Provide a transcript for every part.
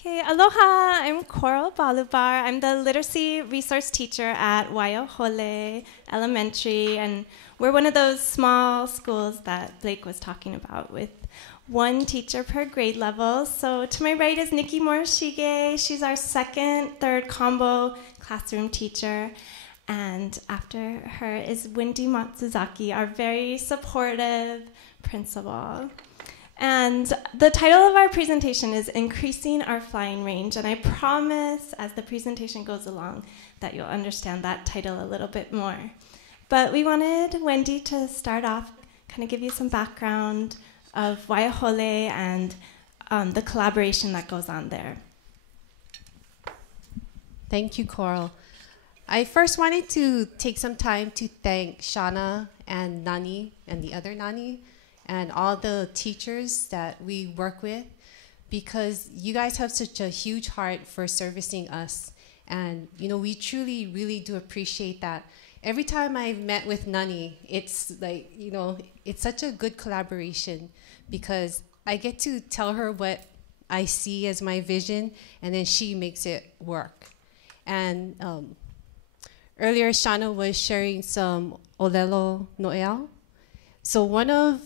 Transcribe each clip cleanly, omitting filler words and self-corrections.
Okay, aloha, I'm Coral Balubar. I'm the literacy resource teacher at Waiāhole Elementary, and we're one of those small schools that Blake was talking about with one teacher per grade level. So to my right is Nikki Morishige. She's our third combo classroom teacher. And after her is Wendy Matsuzaki, our very supportive principal. And the title of our presentation is Increasing Our Flying Range. And I promise as the presentation goes along that you'll understand that title a little bit more. But we wanted Wendy to start off, kind of give you some background of Waiāhole and the collaboration that goes on there. Thank you, Coral. I first wanted to take some time to thank Shauna and Nani and the other Nani and all the teachers that we work with, because you guys have such a huge heart for servicing us. And we truly, really do appreciate that. Every time I've met with Nani, it's like, it's such a good collaboration because I get to tell her what I see as my vision, and then she makes it work. And earlier, Shauna was sharing some Olelo Noel. So one of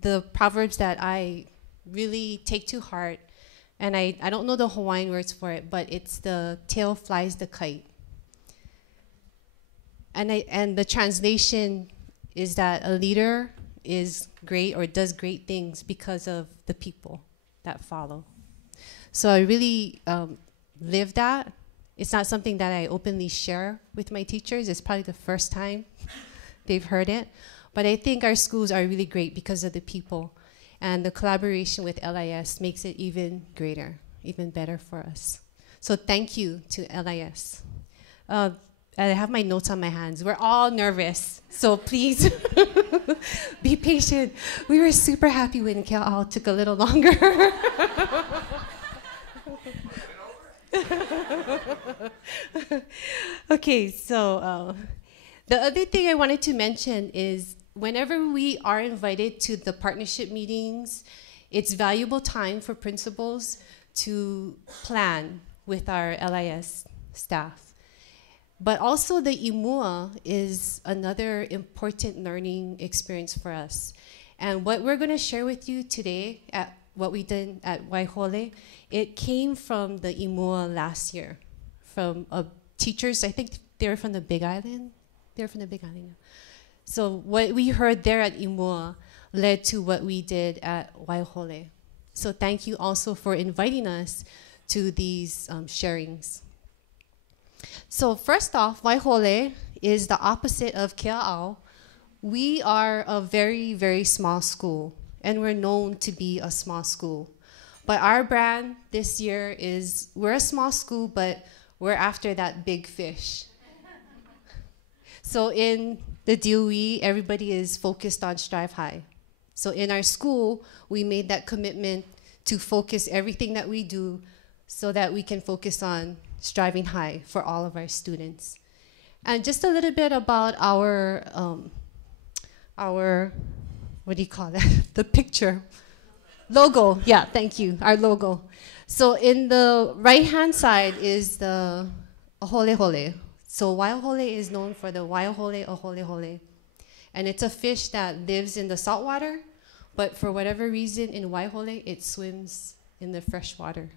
the proverbs that I really take to heart, and I don't know the Hawaiian words for it, but it's the tail flies the kite. And the translation is that a leader is great or does great things because of the people that follow. So I really live that. It's not something that I openly share with my teachers. It's probably the first time they've heard it. But I think our schools are really great because of the people. And the collaboration with LIS makes it even greater, even better for us. So thank you to LIS. I have my notes on my hands. We're all nervous, so please be patient. We were super happy when Kea'au took a little longer. Okay, so the other thing I wanted to mention is whenever we are invited to the partnership meetings, it's valuable time for principals to plan with our LIS staff. But also the imua is another important learning experience for us. And what we're going to share with you today at what we did at Waiāhole, it came from the imua last year, from teachers. I think they were from the Big Island. They're from the Big Island. So what we heard there at imua led to what we did at Waiāhole. So thank you also for inviting us to these sharings. So first off, Waiāhole is the opposite of Kea'au. We are a very, very small school, and we're known to be a small school. But our brand this year is, we're a small school, but we're after that big fish. So in the DOE, everybody is focused on Strive High. So in our school, we made that commitment to focus everything that we do so that we can focus on striving high for all of our students. And just a little bit about our what do you call that? The picture. Logo, yeah, thank you, our logo. So in the right-hand side is the Hole. So Waiāhole is known for the Waiāhole. And it's a fish that lives in the salt water, but for whatever reason in Waiāhole, it swims in the fresh water.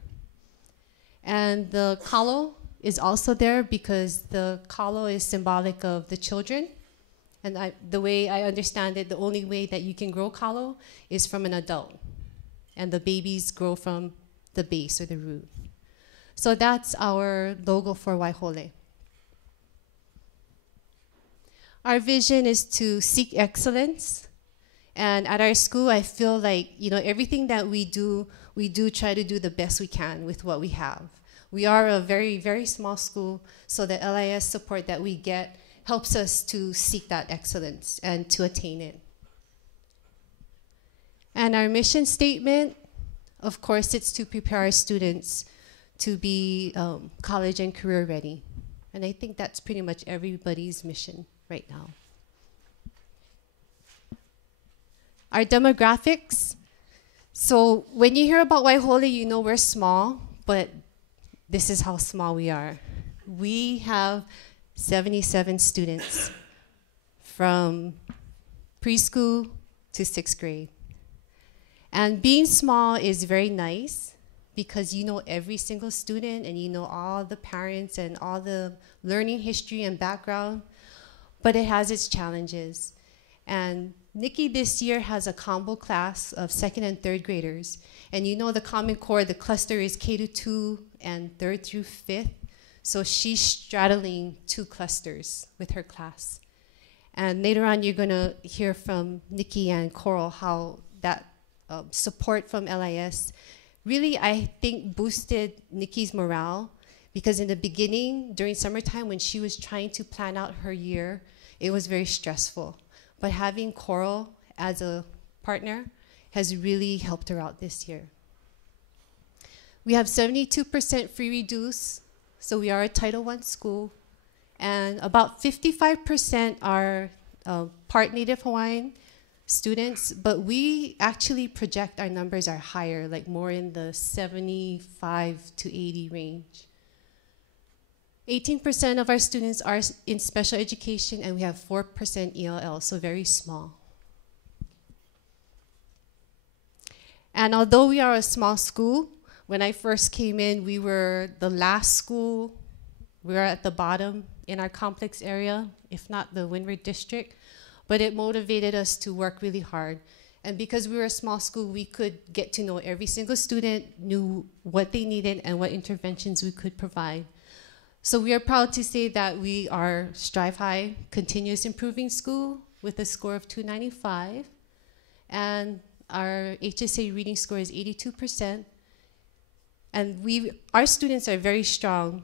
And the kalo is also there because the kalo is symbolic of the children. And the way I understand it, the only way that you can grow kalo is from an adult. And the babies grow from the base or the root. So that's our logo for Waiāhole. Our vision is to seek excellence. And at our school, I feel like, everything that we do try to do the best we can with what we have. We are a very, very small school, so the LIS support that we get helps us to seek that excellence and to attain it. And our mission statement, of course, it's to prepare our students to be college and career ready. And I think that's pretty much everybody's mission right now. Our demographics. So when you hear about Waiāhole, we're small, but this is how small we are. We have 77 students from preschool to 6th grade. And being small is very nice because you know every single student and you know all the parents and all the learning history and background, but it has its challenges. And Nikki this year has a combo class of 2nd and 3rd graders. And you know the Common Core, the cluster is K-2 and 3rd through 5th. So she's straddling 2 clusters with her class. And later on, you're going to hear from Nikki and Coral how that support from LIS really, I think, boosted Nikki's morale. Because in the beginning, during summertime, when she was trying to plan out her year, it was very stressful. But having Coral as a partner has really helped her out this year. We have 72% free reduce, so we are a Title I school. And about 55% are part Native Hawaiian students, but we actually project our numbers are higher, like more in the 75 to 80 range. 18% of our students are in special education, and we have 4% ELL, so very small. And although we are a small school, when I first came in, we were the last school. We were at the bottom in our complex area, if not the Windward District, but it motivated us to work really hard. And because we were a small school, we could get to know every single student, knew what they needed and what interventions we could provide. So we are proud to say that we are Strive High Continuous Improving School with a score of 295. And our HSA reading score is 82%. And our students are very strong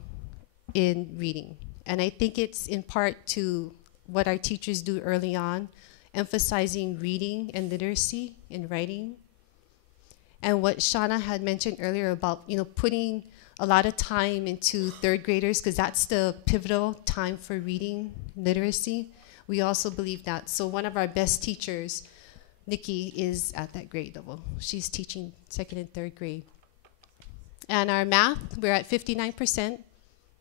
in reading. And I think it's in part to what our teachers do early on, emphasizing reading and literacy in writing. And what Shauna had mentioned earlier about, putting a lot of time into 3rd graders, because that's the pivotal time for reading literacy. We also believe that. So one of our best teachers, Nikki, is at that grade level. She's teaching 2nd and 3rd grade. And our math, we're at 59%.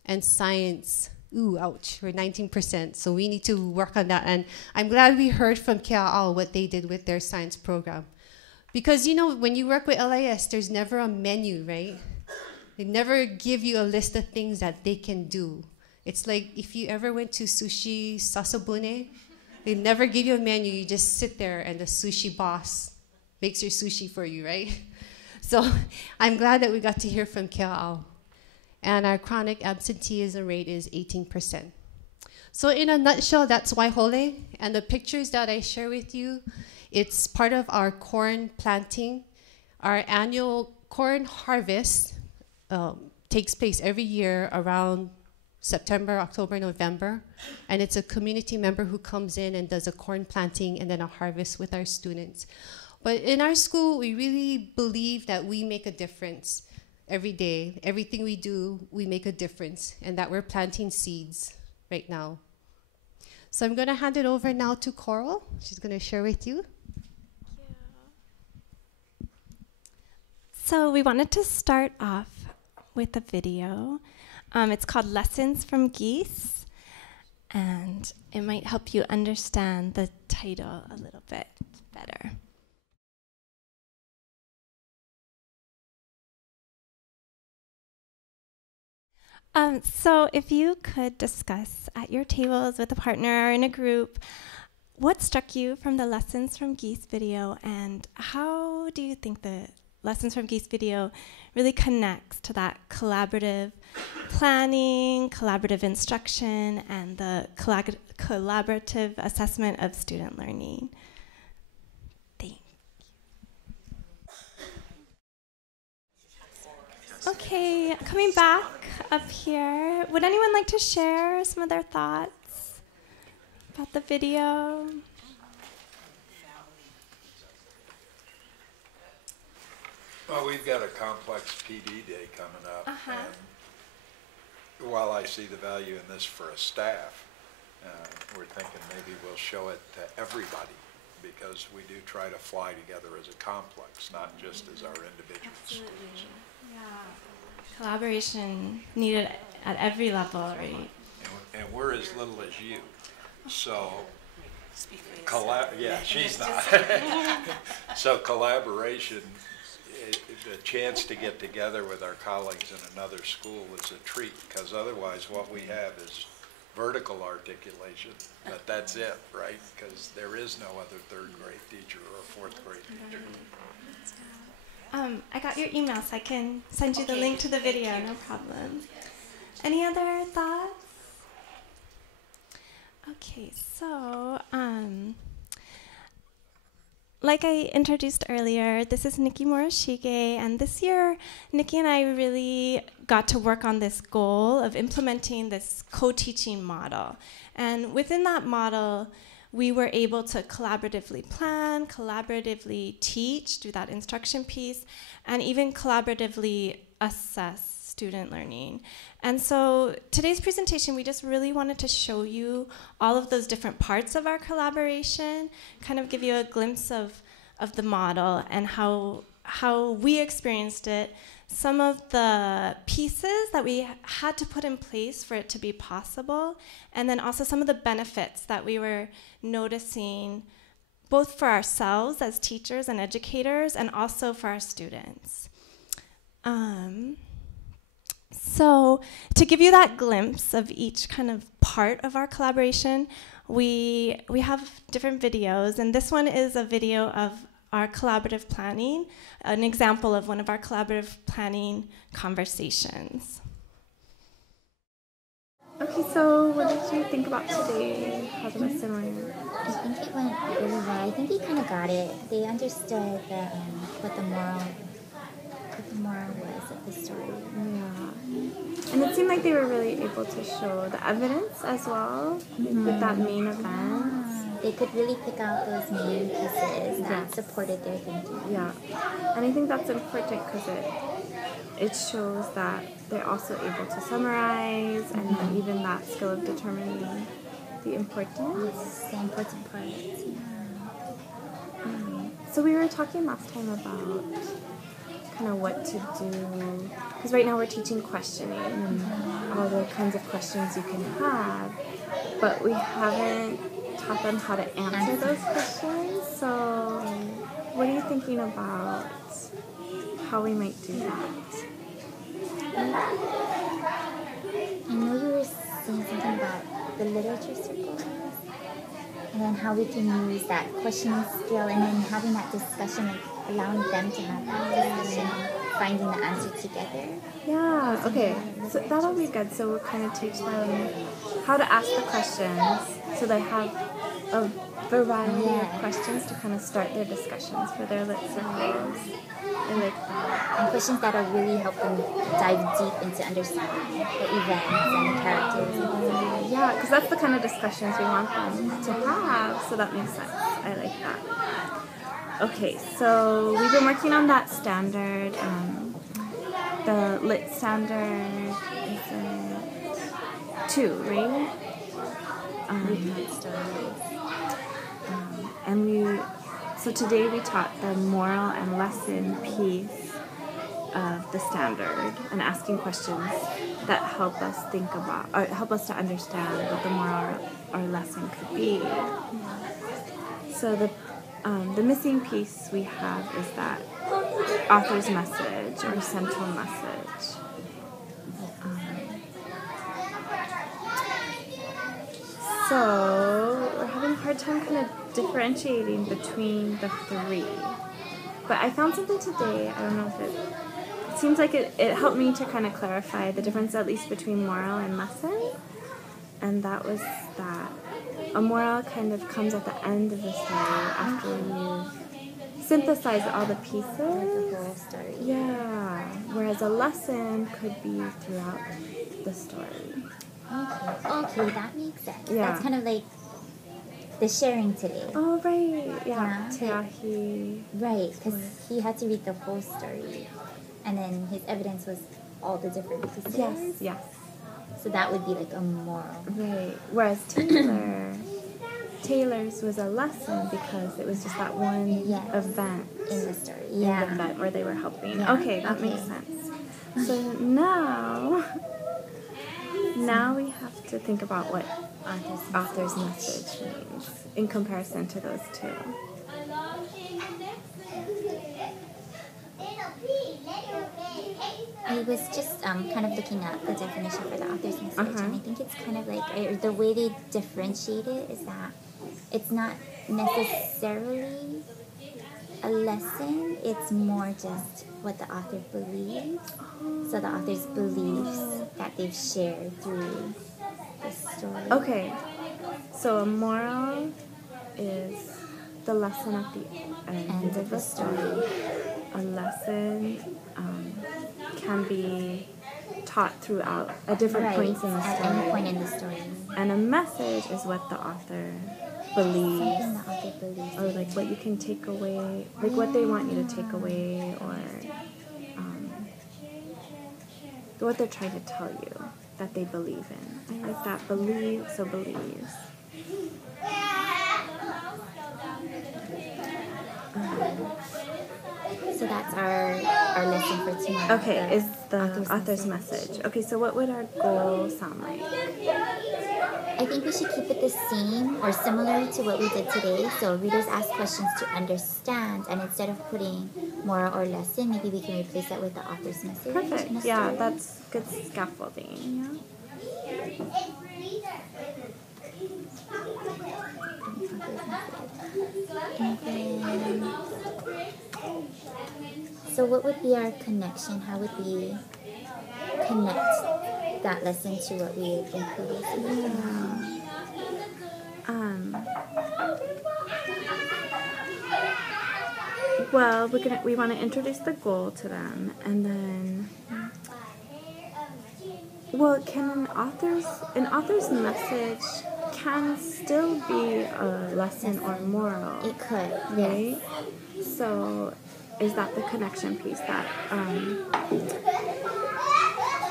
And science, ooh, ouch, we're 19%. So we need to work on that. And I'm glad we heard from Kea'au what they did with their science program. Because, when you work with LIS, there's never a menu, right? They never give you a list of things that they can do. It's like if you ever went to Sushi Sasabune, they never give you a menu. You just sit there and the sushi boss makes your sushi for you, right? So I'm glad that we got to hear from Kea'au. And our chronic absenteeism rate is 18%. So in a nutshell, that's Waiāhole. And the pictures that I share with you, it's part of our corn planting. Our annual corn harvest takes place every year around September, October, November. And it's a community member who comes in and does a corn planting and then a harvest with our students. But in our school, we really believe that we make a difference every day. Everything we do, we make a difference, and that we're planting seeds right now. So I'm going to hand it over now to Coral. She's going to share with you. Thank you. So we wanted to start off with a video. It's called Lessons from Geese, and it might help you understand the title a little bit better. So if you could discuss at your tables with a partner or in a group, what struck you from the Lessons from Geese video, and how do you think the Lessons from Geese video really connects to that collaborative planning, collaborative instruction, and the collaborative assessment of student learning? Thank you. Okay, coming back up here, would anyone like to share some of their thoughts about the video? Well, we've got a complex PD day coming up, and while I see the value in this for a staff, we're thinking maybe we'll show it to everybody, because we do try to fly together as a complex, not just as our individual students. Yeah. collaboration needed at every level, right? And we're as little as you, so she's not. So collaboration, the chance to get together with our colleagues in another school is a treat, because otherwise what we have is vertical articulation, but that's it, right? Because there is no other third grade teacher or fourth grade teacher. I got your email, so I can send you the link to the video, no problem. Any other thoughts? Okay, so like I introduced earlier, this is Nikki Morishige, and this year, Nikki and I really got to work on this goal of implementing this co-teaching model. And within that model, we were able to collaboratively plan, collaboratively teach, do that instruction piece, and even collaboratively assess student learning. And so today's presentation, we just really wanted to show you all of those different parts of our collaboration, kind of give you a glimpse of the model and how we experienced it, some of the pieces that we had to put in place for it to be possible, and then also some of the benefits that we were noticing both for ourselves as teachers and educators and also for our students. So to give you that glimpse of each kind of part of our collaboration, we have different videos, and this one is a video of our collaborative planning, an example of one of our collaborative planning conversations. Okay, so what did you think about today? How the lesson went? I think it went really well. I think they kind of got it. They understood what the moral was of the story. Yeah. And it seemed like they were really able to show the evidence as well with that main event. They could really pick out those main pieces that supported their thinking. Yeah. And I think that's important because it shows that they're also able to summarize and then even that skill of determining the importance. Yes, the important parts. Yeah. So we were talking last time about kind of what to do, because right now we're teaching questioning and all the kinds of questions you can have, but we haven't taught them how to answer those questions. So what are you thinking about how we might do that? I know you were saying something about the literature circles, and then how we can use that questioning skill and then having that discussion, like allowing them to have that discussion, finding the answer together. Yeah, okay. So that'll be good. So we'll kind of teach them how to ask the questions so they have a variety of questions to kind of start their discussions for their lit circles. I like that. And questions that'll really help them dive deep into understanding the events and the characters. Yeah, because that's the kind of discussions we want them to have, so that makes sense. I like that. Okay, so we've been working on that standard. The lit standard is it 2, right? So today we taught the moral and lesson piece of the standard and asking questions that help us think about, or help us to understand what the moral or lesson could be. So the missing piece we have is that author's message or central message. So we're having a hard time kind of differentiating between the 3. But I found something today, I don't know if it seems like it helped me to kind of clarify the difference at least between moral and lesson. And that was that a moral kind of comes at the end of the story after you've synthesized all the pieces. The whole story. Yeah. Whereas a lesson could be throughout the story. Okay, that makes sense. Yeah. That's kind of like the sharing today. Oh, right. Yeah. Right, because he had to read the whole story. And then his evidence was all the different pieces. Yes. So that would be like a moral. Right. Whereas Taylor's was a lesson because it was just that one event in the story. in the event where they were helping. Yeah. Okay, that makes sense. So now we have to think about what author's message means in comparison to those two. I was just kind of looking up the definition for the author's message, and I think it's kind of like the way they differentiate it is that it's not necessarily a lesson, it's more just what the author believes. So the author's beliefs that they've shared through the story. Okay, so a moral is the lesson at the end of the story. A lesson can be taught throughout at different points in the story. At any point in the story. And a message is what the author believes. Something the author believes. Or like what you can take away, like what they want you to take away, or what they're trying to tell you that they believe in. I like that. Believe, so believes. So that's our lesson for tomorrow. Okay, is the author's message. Okay, so what would our goal sound like? I think we should keep it the same or similar to what we did today. So readers ask questions to understand, and instead of putting moral or lesson, maybe we can replace that with the author's message. Perfect. Yeah, that's good scaffolding. Yeah. And then, so what would be our connection? How would we connect that lesson to what we included? Well, we want to introduce the goal to them, and then, well, can an author's message can still be a lesson or moral? It could, right? So, is that the connection piece that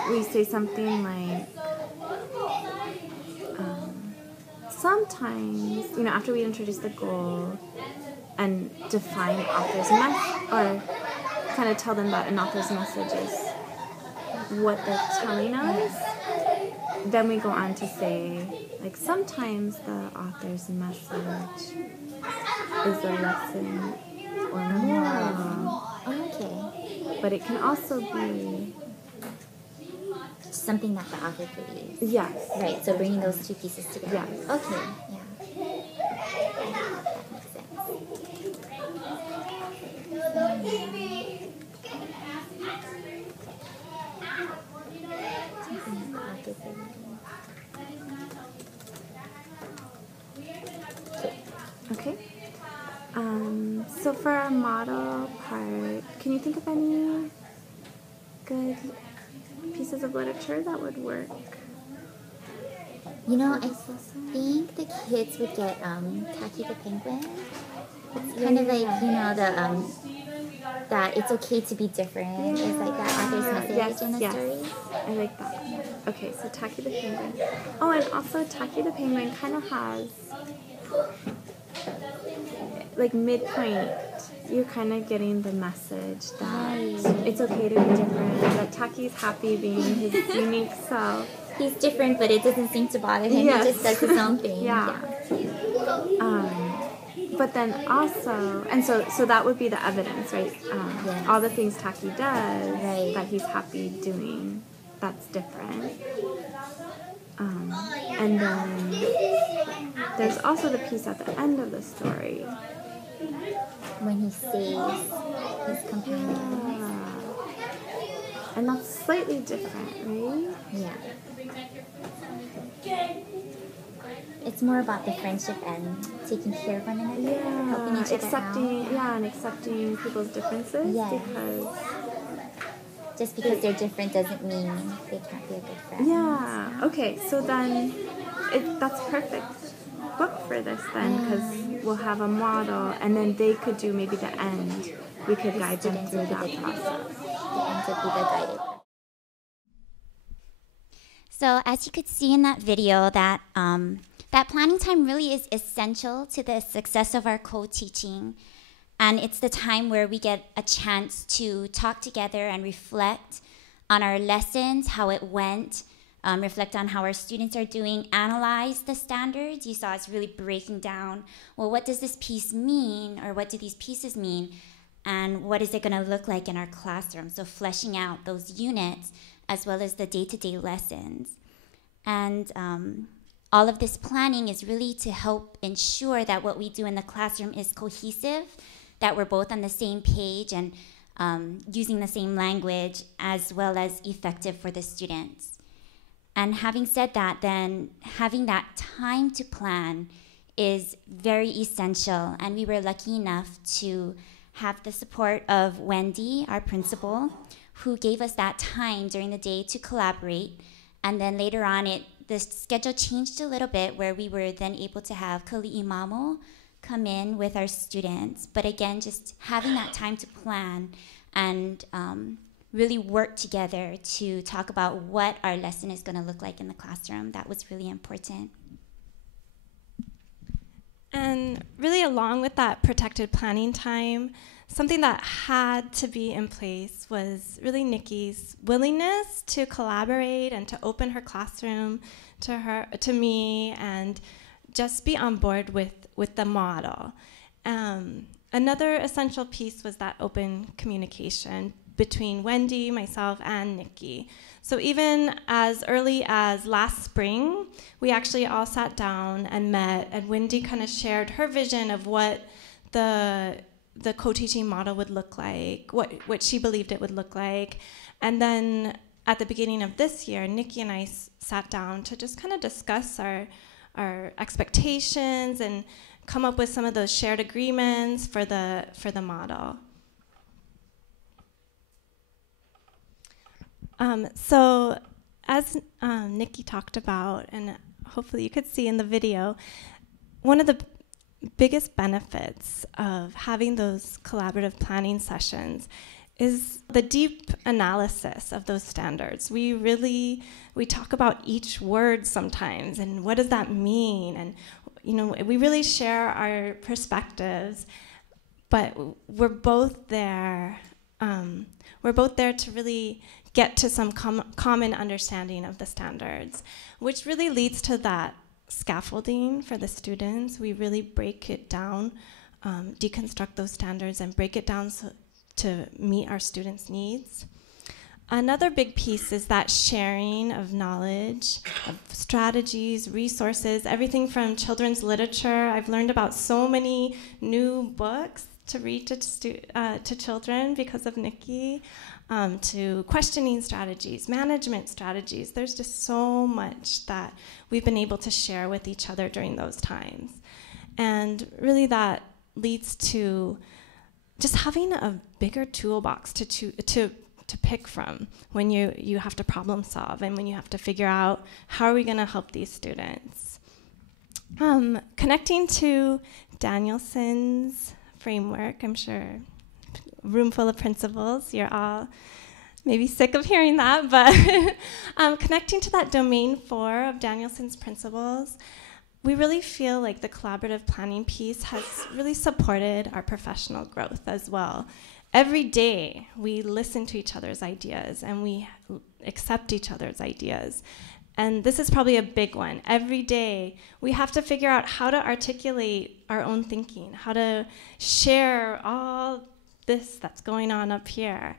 we say something like? Sometimes, after we introduce the goal and define author's message, or kind of tell them that an author's message is what they're telling us, then we go on to say, like, sometimes the author's message is a lesson or moral. Okay. But it can also be something that the author believes. Yes. Right, so bringing those two pieces together. Yes. Okay, yeah. That makes sense. Okay. So for our model part, can you think of any good pieces of literature that would work? I think the kids would get Taki the Penguin. It's kind of like, that it's okay to be different. It's like that author's message in the story. I like that. Okay, so Taki the Penguin. Oh, and also Taki the Penguin kind of has, like, midpoint, you're kind of getting the message that it's okay to be different, that Taki's happy being his unique self. He's different, but it doesn't seem to bother him. Yes. He just does his own thing. Yeah. But then also, and so that would be the evidence, right? All the things Taki does that he's happy doing, that's different. And then there's also the piece at the end of the story. When he saves his companion. Yeah. And that's slightly different, right? Yeah. It's more about the friendship and taking care of one another, helping each other out. And accepting people's differences. Yes. Because just because they're different doesn't mean they can't be a good friend. Yeah. Okay. So then, that's perfect book for this then, because we'll have a model, and then they could do maybe the end. We could guide them through that process. The end would be the guided. So as you could see in that video, that planning time really is essential to the success of our co-teaching. And it's the time where we get a chance to talk together and reflect on our lessons, how it went, reflect on how our students are doing, analyze the standards. You saw us really breaking down, well, what does this piece mean, or what do these pieces mean, and what is it going to look like in our classroom? So fleshing out those units as well as the day-to-day lessons. And all of this planning is really to help ensure that what we do in the classroom is cohesive, that we're both on the same page and using the same language, as well as effective for the students. And having said that, then having that time to plan is very essential. And we were lucky enough to have the support of Wendy, our principal, who gave us that time during the day to collaborate. And then later on, the schedule changed a little bit, where we were then able to have Kali'imamo come in with our students. But again, just having that time to plan and really work together to talk about what our lesson is going to look like in the classroom, that was really important. And really, along with that protected planning time, something that had to be in place was really Nikki's willingness to collaborate and to open her classroom to me, and just be on board with the model. Another essential piece was that open communication between Wendy, myself, and Nikki. So even as early as last spring, we actually all sat down and met, and Wendy kind of shared her vision of what the co-teaching model would look like, what she believed it would look like. And then at the beginning of this year, Nikki and I sat down to just kind of discuss our expectations and come up with some of those shared agreements for the model. So as Nikki talked about, and hopefully you could see in the video, one of the biggest benefits of having those collaborative planning sessions is the deep analysis of those standards. We talk about each word sometimes, and what does that mean? And we really share our perspectives, but we're both there. We're both there to really get to some common understanding of the standards, which really leads to that scaffolding for the students. We really break it down, deconstruct those standards, and break it down to meet our students' needs. Another big piece is that sharing of knowledge, of strategies, resources, everything from children's literature. I've learned about so many new books to read to children because of Nikki, to questioning strategies, management strategies. There's just so much that we've been able to share with each other during those times. And really that leads to just having a bigger toolbox to pick from when you have to problem solve and when you have to figure out how are we going to help these students. Connecting to Danielson's framework, I'm sure a room full of principals, you're all maybe sick of hearing that, but connecting to that domain 4 of Danielson's principles, we really feel like the collaborative planning piece has really supported our professional growth as well. Every day we listen to each other's ideas and we accept each other's ideas. And this is probably a big one. Every day we have to figure out how to articulate our own thinking, how to share all this that's going on up here.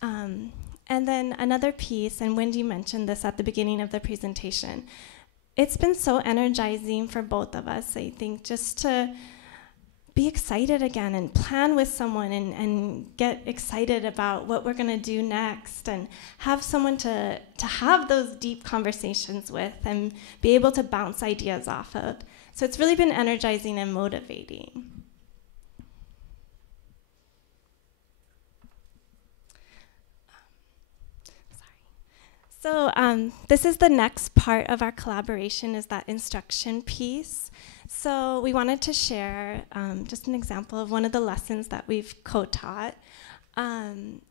And then another piece, and Wendy mentioned this at the beginning of the presentation, it's been so energizing for both of us, I think, just to be excited again and plan with someone and get excited about what we're going to do next and have someone to have those deep conversations with and be able to bounce ideas off of. So it's really been energizing and motivating. So this is the next part of our collaboration, is that instruction piece. So we wanted to share just an example of one of the lessons that we've co-taught.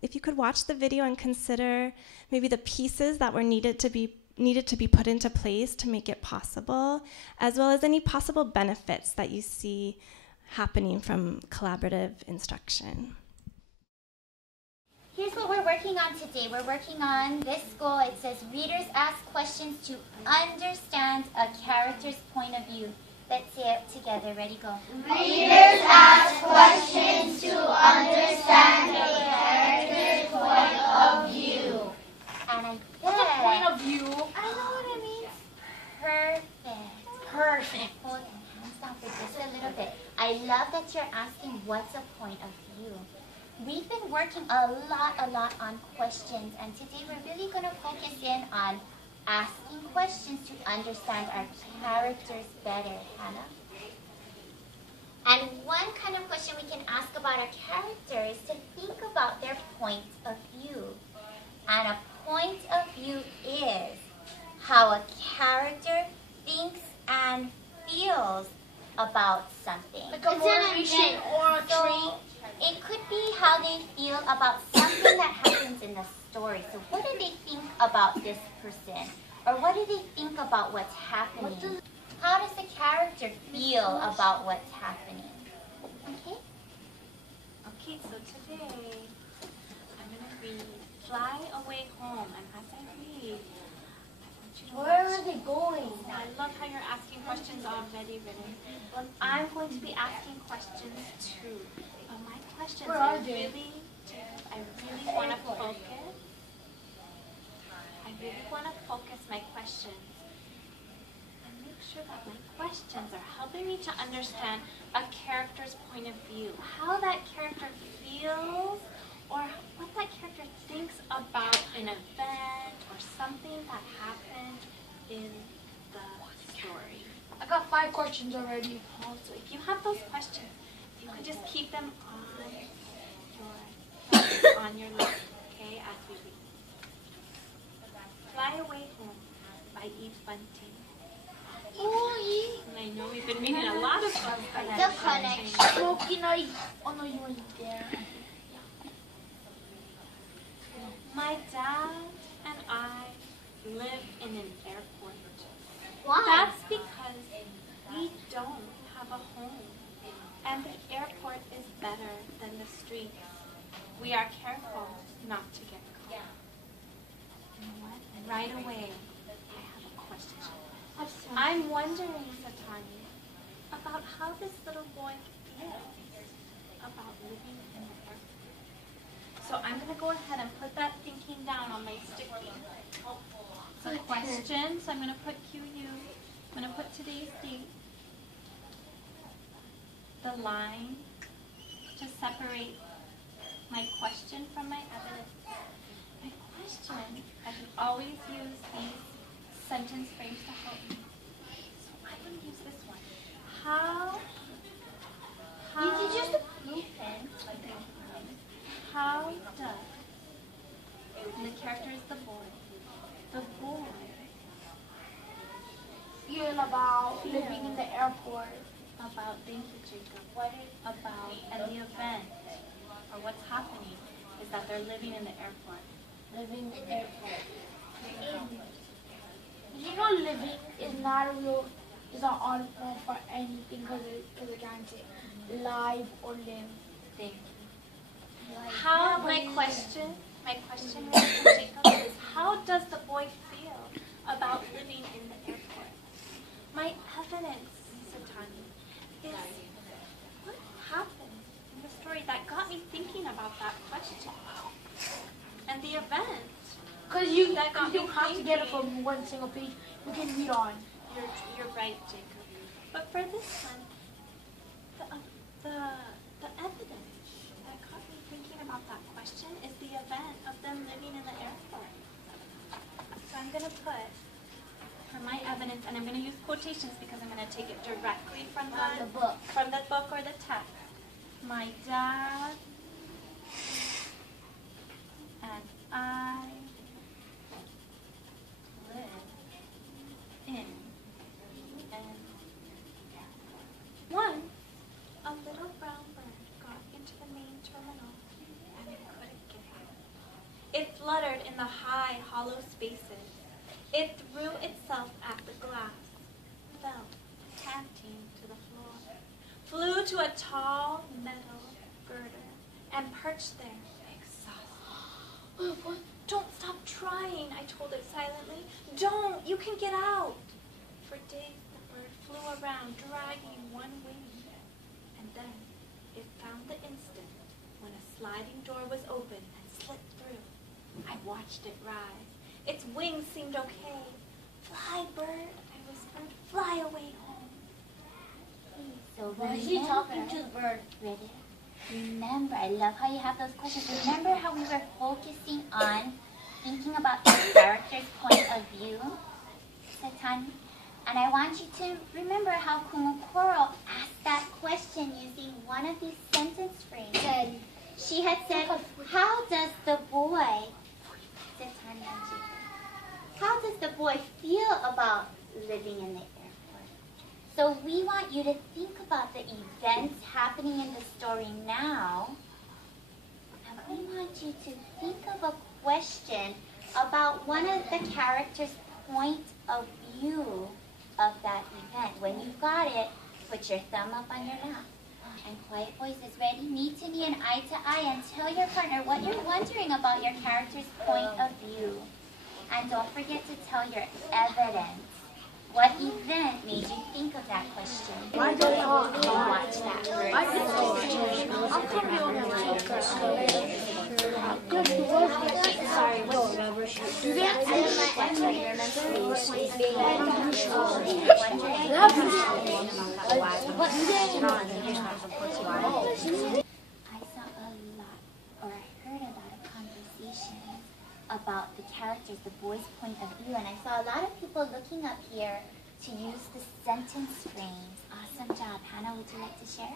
If you could watch the video and consider maybe the pieces that were needed to be put into place to make it possible, as well as any possible benefits that you see happening from collaborative instruction. Here's what we're working on today. We're working on this goal. It says readers ask questions to understand a character's point of view. Let's say it together. Ready, go. Readers ask questions to understand a character's point of view. And I What's a point of view? I know what it means. Perfect. Perfect. Hold on, hands down for just a little bit. I love that you're asking what's a point of view. We've been working a lot on questions, and today we're really going to focus in on asking questions to understand our characters better, Hannah. And one kind of question we can ask about our character is to think about their point of view. And a point of view is how a character thinks and feels about something. Like a Morishige or a tree. It could be how they feel about something that happens in the story. So what do they think about this person? Or what do they think about what's happening? How does the character feel about what's happening? Okay? Okay, so today I'm going to read Fly Away Home. And as I read, I want you to Where are they going? I love how you're asking questions already, Renee. Well, I'm going to be asking questions too. My questions Where are they? I really want to focus. I really want to focus my questions and make sure that my questions are helping me to understand a character's point of view, how that character feels, or what that character thinks about an event or something that happened in the story. I got 5 questions already. Also, if you have those questions, you could just keep them on your list, okay, as we read. Fly Away Home by Eve Bunting. And I know we've been reading a lot of books by The Eve Bunting. connection. Smoking I... Oh no, you weren't there. My dad and I live in an airport. Why? That's because we don't have a home. And the airport is better than the streets. We are careful not to get caught. You know what? Right away, I have a question. I'm wondering, Satani, about how this little boy feels about living in the airport. So I'm going to go ahead and put that thinking down on my sticky. So question, so I'm going to put QU. I'm going to put today's date. The line to separate my question from my evidence. My question, I can always use these sentence frames to help me. So I'm going to use this one. How You can use the blue pen. How does, and the character is the boy Feel about living in the airport. about, thank you Jacob, what is about, and the event, or what's happening, is that they're living in the airport. Living in the airport. You know, living is not a real, is not article for anything because it can say live or live. Thank you. How, my question Jacob, is how does the boy feel about living in the airport? My evidence, Satani, is what happened in the story that got me thinking about that question. And the event. Because you That got don't me have to get it thinking. from one single page. You can read on. You're right, Jacob. But for this one, the evidence that got me thinking about that question is the event of them living in the airport. So I'm going to put, for my evidence, and I'm going to use quotations because I'm going to take it directly from the book or the text. My dad and I live in an airport. Once, a little brown bird got into the main terminal and it couldn't get out. It fluttered in the high, hollow spaces. It threw itself at the glass, fell, panting to the floor, flew to a tall metal girder, and perched there, exhausted. Don't stop trying, I told it silently. Don't, you can get out. For days the bird flew around, dragging one wing. And then it found the instant when a sliding door was open and slipped through. I watched it rise. Its wings seemed okay. Fly, bird, I whispered, fly away home. So she's talking to the bird. Ready? Remember, I love how you have those questions. Remember how we were focusing on thinking about the character's point of view, Satan? And I want you to remember how Kumokoro asked that question using one of these sentence frames. She had said, how does the boy, how does the boy feel about living in the airport? So we want you to think about the events happening in the story now. And we want you to think of a question about one of the characters' point of view of that event. When you've got it, put your thumb up on your lap. And quiet voices, ready, knee to knee and eye to eye, and tell your partner what you're wondering about your character's point of view. And don't forget to tell your evidence. What event made you think of that question? Watch that about the characters, the boy's point of view, and I saw a lot of people looking up here to use the sentence frames. Awesome job. Hannah, would you like to share?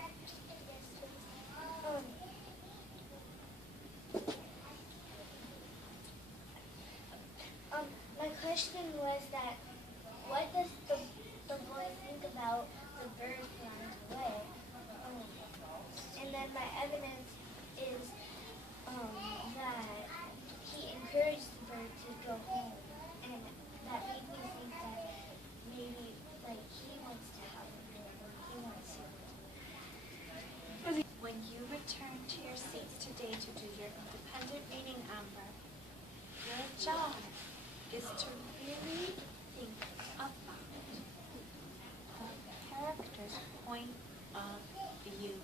My question was that, what does the boy think about the bird flying away? And then my evidence is that he encouraged the bird to go home, and that made me think that maybe he wants to have a bird, or he wants to. When you return to your seats today to do your independent reading, Amber, your job is to really think about the character's point of view.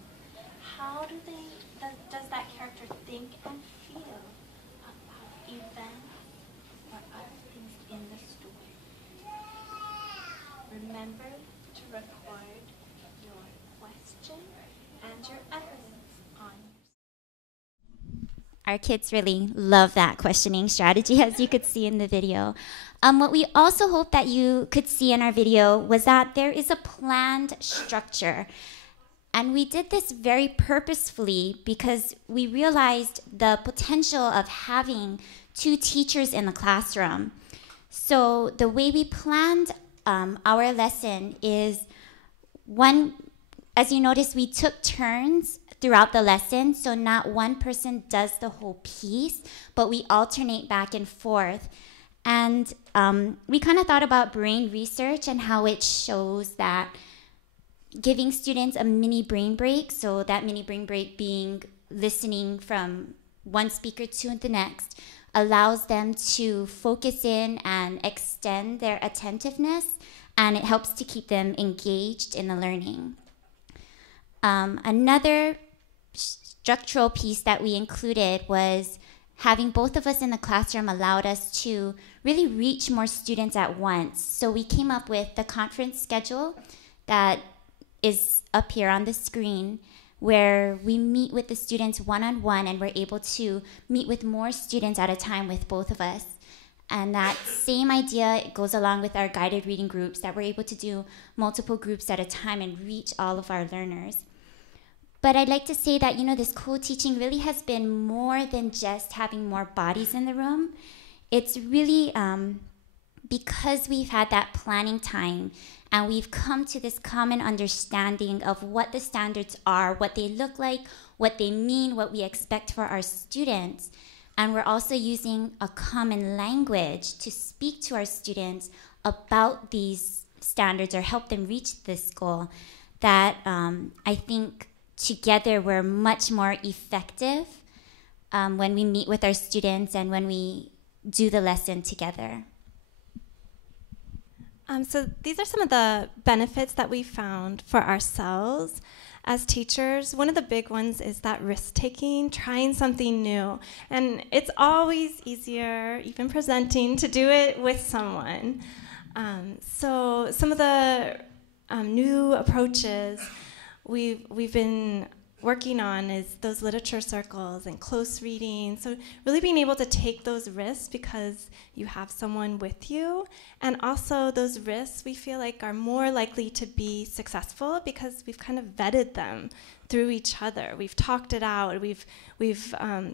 How does that character think and feel about events or other things in the story? Remember to record your question and your evidence on Our kids really love that questioning strategy, as you could see in the video. What we also hope that you could see in our video was that there is a planned structure. And we did this very purposefully because we realized the potential of having two teachers in the classroom. So the way we planned our lesson is as you notice, we took turns throughout the lesson, so not one person does the whole piece, but we alternate back and forth. And we kind of thought about brain research and how it shows that giving students a mini brain break, so that mini brain break being listening from one speaker to the next, allows them to focus in and extend their attentiveness, and it helps to keep them engaged in the learning. Another structural piece that we included was having both of us in the classroom allowed us to really reach more students at once. So we came up with the conference schedule that is up here on the screen, where we meet with the students one-on-one, and we're able to meet with more students at a time with both of us. And that same idea goes along with our guided reading groups, that we're able to do multiple groups at a time and reach all of our learners. But I'd like to say that, this co-teaching really has been more than just having more bodies in the room. It's really because we've had that planning time, and we've come to this common understanding of what the standards are, what they look like, what they mean, what we expect for our students. And we're also using a common language to speak to our students about these standards or help them reach this goal, that I think together we're much more effective when we meet with our students and when we do the lesson together. So these are some of the benefits that we found for ourselves as teachers. One of the big ones is that risk-taking, trying something new. And it's always easier, even presenting, to do it with someone. So some of the new approaches we've been working on is those literature circles and close reading. So really being able to take those risks because you have someone with you. And also those risks we feel like are more likely to be successful because we've kind of vetted them through each other. We've talked it out, we've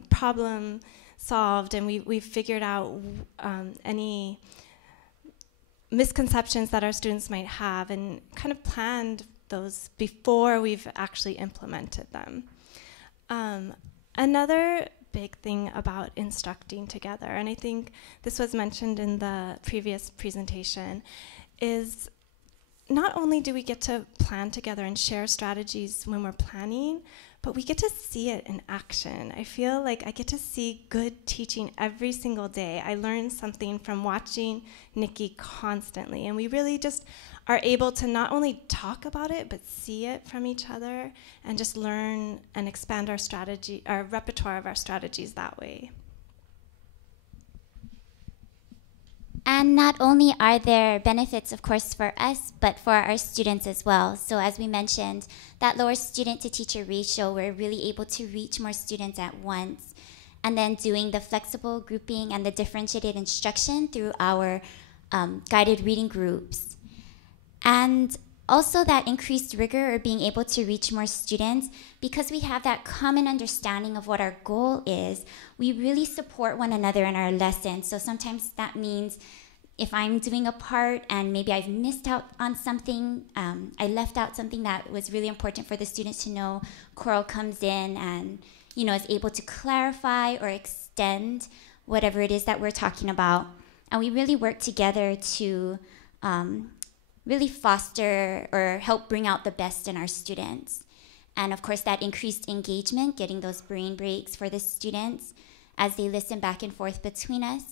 problem solved, and we've figured out any misconceptions that our students might have and kind of planned those before we've actually implemented them. Another big thing about instructing together, and I think this was mentioned in the previous presentation, is not only do we get to plan together and share strategies when we're planning, but we get to see it in action. I feel like I get to see good teaching every single day. I learn something from watching Nikki constantly, and we really just are able to not only talk about it, but see it from each other and just learn and expand our strategy, our repertoire of our strategies that way. And not only are there benefits, of course, for us, but for our students as well. So as we mentioned, that lower student-to-teacher ratio, we're really able to reach more students at once. And then doing the flexible grouping and the differentiated instruction through our guided reading groups. And also that increased rigor or being able to reach more students, because we have that common understanding of what our goal is, we really support one another in our lessons. So sometimes that means if I'm doing a part and maybe I've missed out on something, I left out something that was really important for the students to know, Coral comes in and is able to clarify or extend whatever it is that we're talking about. And we really work together to really foster or help bring out the best in our students. And of course, that increased engagement, getting those brain breaks for the students as they listen back and forth between us.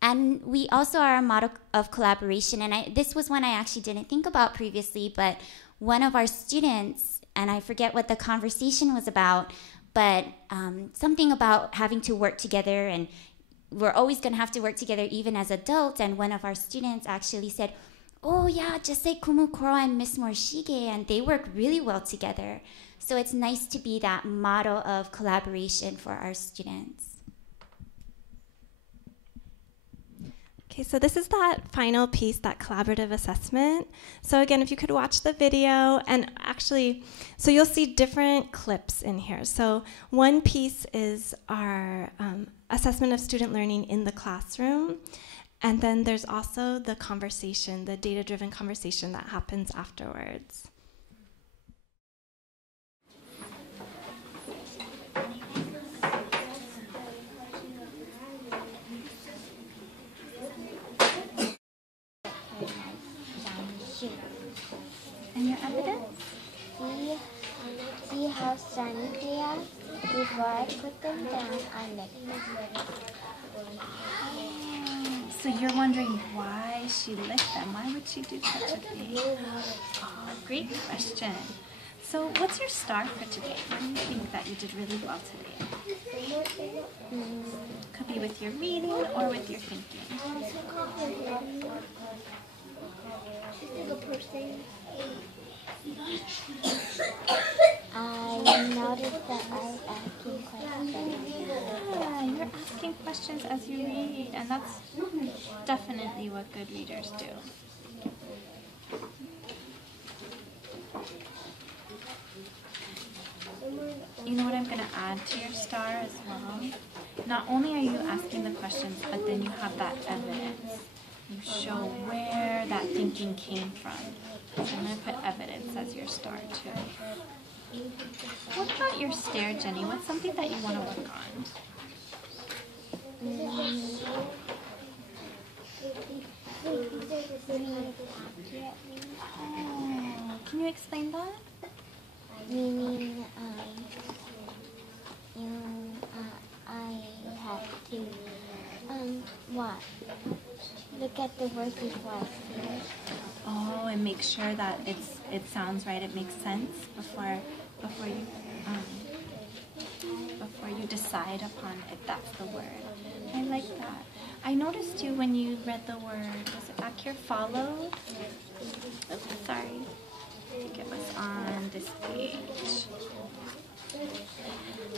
And we also are a model of collaboration. And this was one I actually didn't think about previously, but one of our students, and I forget what the conversation was about, but something about having to work together, and we're always gonna have to work together even as adults. And one of our students actually said, oh yeah, just like Kumu Coral and Miss Morishige, and they work really well together. So it's nice to be that model of collaboration for our students. Okay, so this is that final piece, that collaborative assessment. So again, if you could watch the video, and actually, so you'll see different clips in here. So one piece is our assessment of student learning in the classroom. And then there's also the conversation, the data-driven conversation that happens afterwards. And your evidence? See how shiny they are? Before I put them down, I make them. So you're wondering why she licked them. Why would she do such a thing? Oh, great question. So what's your star for today? What do you think that you did really well today? Could be with your reading or with your thinking. I noticed that I was asking questions. Yeah, you're asking questions as you read, and that's definitely what good readers do. You know what I'm going to add to your star as well? Not only are you asking the questions, but then you have that evidence. You show where that thinking came from. So I'm going to put evidence as your star too. What about your stare, Jenny? What's something that you want to work on? Oh, can you explain that? Meaning, have to, what? Look at the word before I say it. Oh, and make sure that it sounds right, it makes sense before you decide upon if that's the word. I like that. I noticed too when you read the word, was it back here, followed? Oops, sorry. I think it was on this page.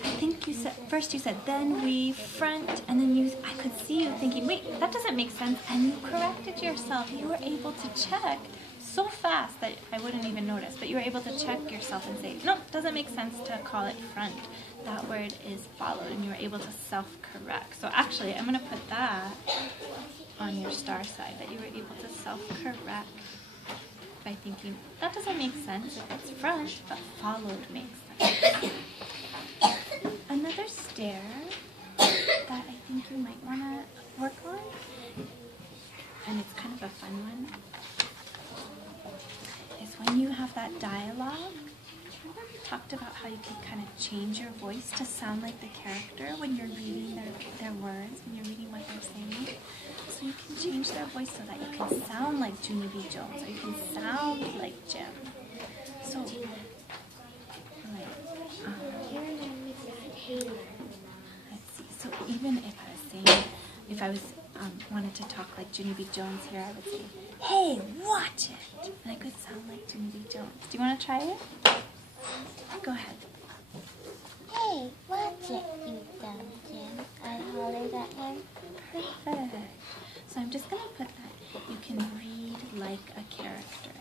I think you said, first you said, then we front, and then I could see you thinking, wait, that doesn't make sense, and you corrected yourself. You were able to check so fast that I wouldn't even notice, but you were able to check yourself and say, no, it doesn't make sense to call it front. That word is followed, and you were able to self-correct. So actually, I'm going to put that on your star side, that you were able to self-correct by thinking, that doesn't make sense if it's front, but followed makes sense. Another stair that I think you might want to work on, and it's kind of a fun one, is when you have that dialogue. Remember we talked about how you can kind of change your voice to sound like the character when you're reading their words, when you're reading what they're saying. So you can change their voice so that you can sound like Junie B. Jones, or you can sound like Jim. So, let's see. So even if I was wanted to talk like Junie B. Jones here, I would say, "Hey, watch it," and I could sound like Junie B. Jones. Do you want to try it? Go ahead. Hey, watch it, you dumb Jim. I hollered at him. Perfect. So I'm just going to put that you can read like a character.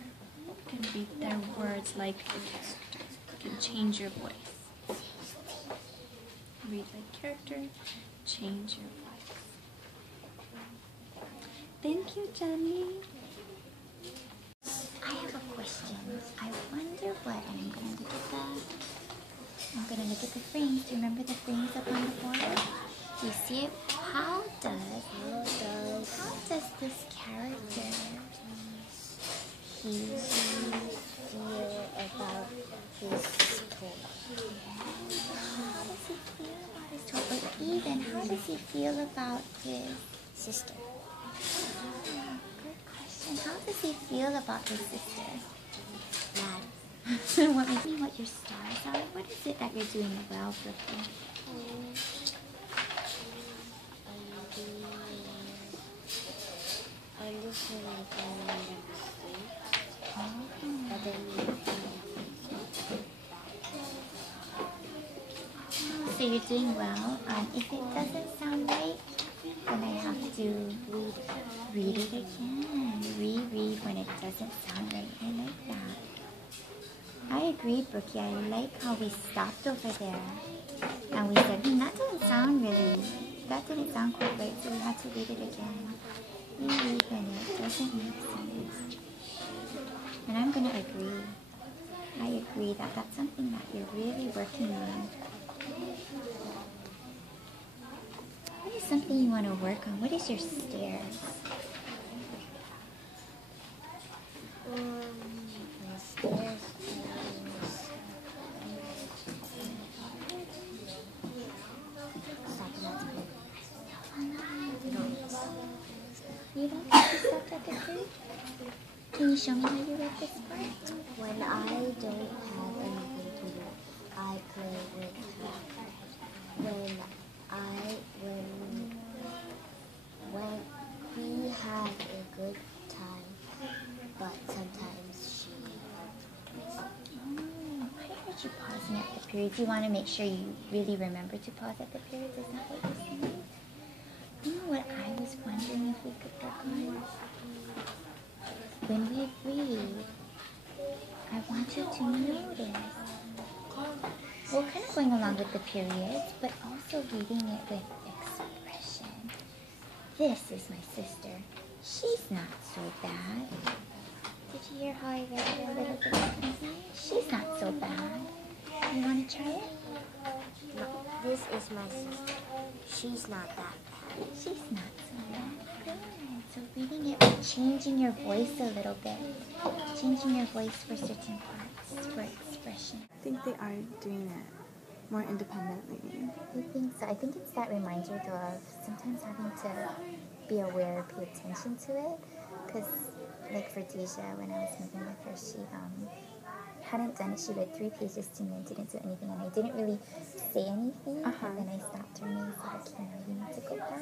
You can read their words like the character. You can change your voice. Read like character, change your voice. Thank you, Jenny. I have a question. I wonder what, and I'm going to look at that. I'm going to look at the frames. Do you remember the frames up on the board? Do you see it? How does this character feel about his toy? How does he feel about his toy? Or even, how does he feel about his sister? Good question. How does he feel about his sister? Mad. What your stars are? What is it that you're doing well with them? I'm just So you're doing well. If it doesn't sound right, then I have to read it again. Reread when it doesn't sound right. I like that. I agree, Brookie. I like how we stopped over there and we said, that didn't sound quite right, so we had to read it again. Reread when it doesn't make sense. And I'm going to agree. I agree that that's something that you're really working on. What is something you want to work on? What is your stairs? My stairs You don't like to stop at the period? Can you show me how you read this part? When I don't have anything to do, I play with her. When we have a good time, but sometimes she... I heard you pausing at the periods. You want to make sure you really remember to pause at the periods. Is that what you're saying? You know what I was wondering if we could work on? When we read, I want you to notice. We're kind of going along with the periods, but also reading it with expression. This is my sister. She's not so bad. Did you hear how I read it a little bit? She's not so bad. You want to try it? No, this is my sister. She's not that bad. She's not so bad. Good. So reading it with changing your voice a little bit. Changing your voice for certain parts, for expression. I think they are doing it. more independently? I think so. I think it's that reminder, though, of sometimes having to be aware, pay attention to it. Because, like for Deja, when I was moving with her, she hadn't done it. She read 3 pages to me and didn't do anything. And I didn't really say anything. And then I stopped her and I said, okay, now you need to go back.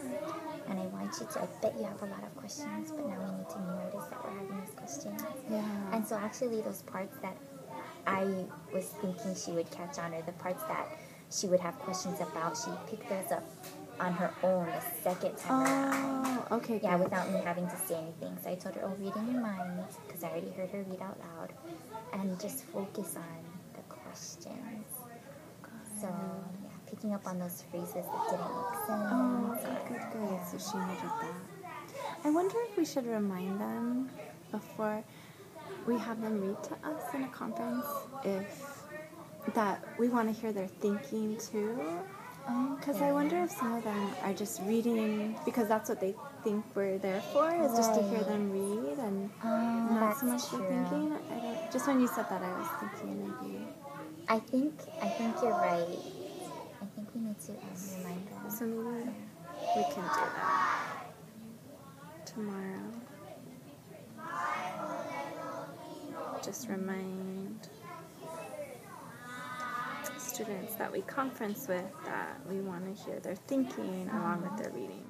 And I want you to, I bet you have a lot of questions, but now we need to notice that we're having these questions. Yeah. And so actually those parts that I was thinking she would catch on, or the parts that she would have questions about, she picked those up on her own the second time around. Oh, okay. Yeah, good. without me having to say anything. So I told her, oh, read in your mind, because I already heard her read out loud, and just focus on the questions. So, yeah, picking up on those phrases that didn't make sense. Oh, good. Yeah. So she noted that. I wonder if we should remind them before we have them read to us in a conference that we want to hear their thinking too. Because I wonder if some of them are just reading because that's what they think we're there for, is just to hear them read and not so much for thinking. Just when you said that, I was thinking maybe. I think you're right. I think we need to remind them. So maybe we can do that tomorrow. Just remind students that we conference with that we want to hear their thinking along with their reading.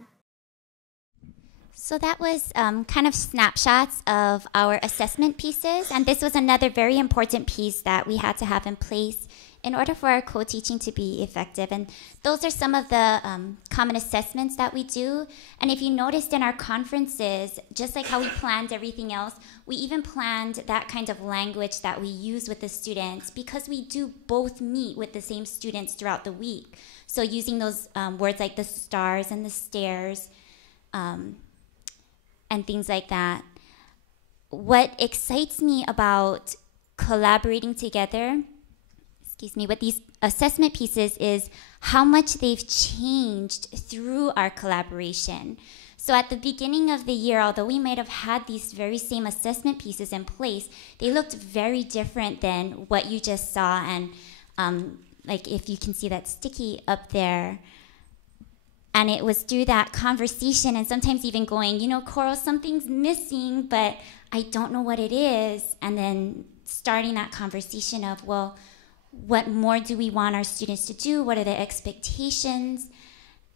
So that was kind of snapshots of our assessment pieces, and this was another very important piece that we had to have in place in order for our co-teaching to be effective. And those are some of the common assessments that we do. And if you noticed in our conferences, just like how we planned everything else, we even planned that kind of language that we use with the students, because we do both meet with the same students throughout the week. So using those words like the stars and the stairs, and things like that. What excites me about collaborating together, with these assessment pieces is how much they've changed through our collaboration. So at the beginning of the year, although we might have had these very same assessment pieces in place, they looked very different than what you just saw. And like if you can see that sticky up there, and it was through that conversation and sometimes even going, Coral, something's missing, but I don't know what it is. And then starting that conversation of, well, what more do we want our students to do? What are the expectations?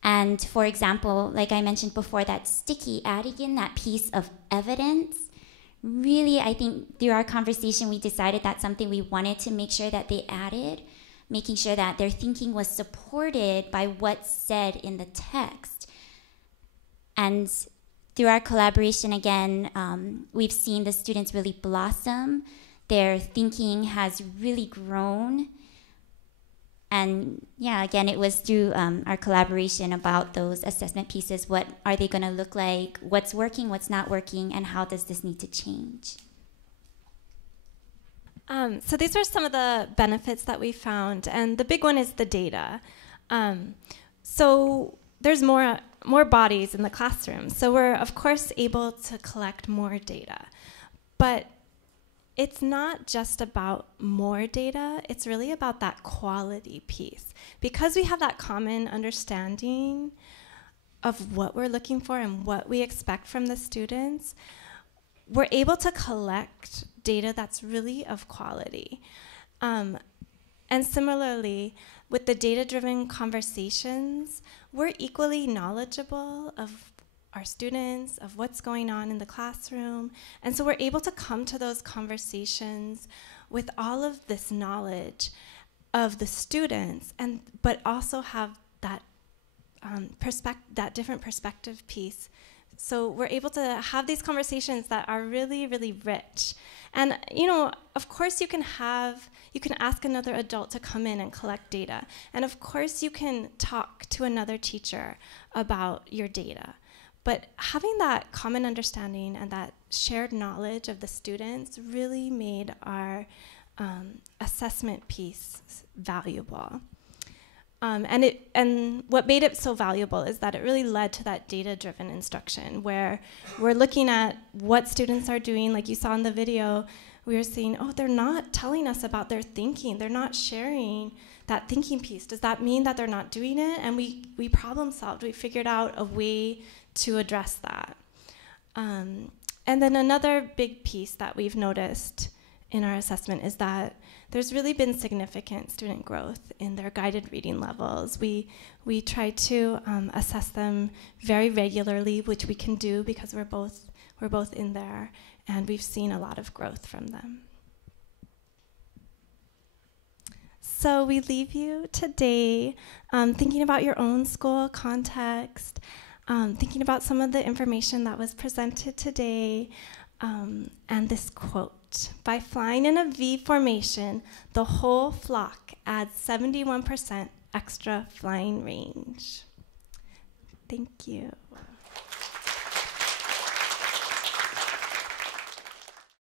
And for example, like I mentioned before, that sticky, adding in that piece of evidence, really, I think through our conversation, we decided that's something we wanted to make sure that they added, making sure that their thinking was supported by what's said in the text. And through our collaboration, again, we've seen the students really blossom. Their thinking has really grown. And yeah, again, it was through our collaboration about those assessment pieces. What are they going to look like? What's working, what's not working, and how does this need to change? So these are some of the benefits that we found, and the big one is the data. So there's more bodies in the classroom, so we're of course able to collect more data. But it's not just about more data, it's really about that quality piece. Because we have that common understanding of what we're looking for and what we expect from the students, we're able to collect data that's really of quality. And similarly, with the data-driven conversations, we're equally knowledgeable of our students, of what's going on in the classroom. And so we're able to come to those conversations with all of this knowledge of the students, but also have that that different perspective piece. So we're able to have these conversations that are really, really rich. And of course you can ask another adult to come in and collect data. And of course you can talk to another teacher about your data. But having that common understanding and that shared knowledge of the students really made our assessment piece valuable. And what made it so valuable is that it really led to that data-driven instruction, where we're looking at what students are doing. Like you saw in the video, we were seeing, oh, they're not telling us about their thinking. They're not sharing that thinking piece. Does that mean that they're not doing it? And we problem solved. We figured out a way to address that. And then another big piece that we've noticed in our assessment is that there's really been significant student growth in their guided reading levels. We try to assess them very regularly, which we can do because we're both in there, and we've seen a lot of growth from them. So we leave you today thinking about your own school context, thinking about some of the information that was presented today, and this quote. By flying in a V formation, the whole flock adds 71% extra flying range. Thank you.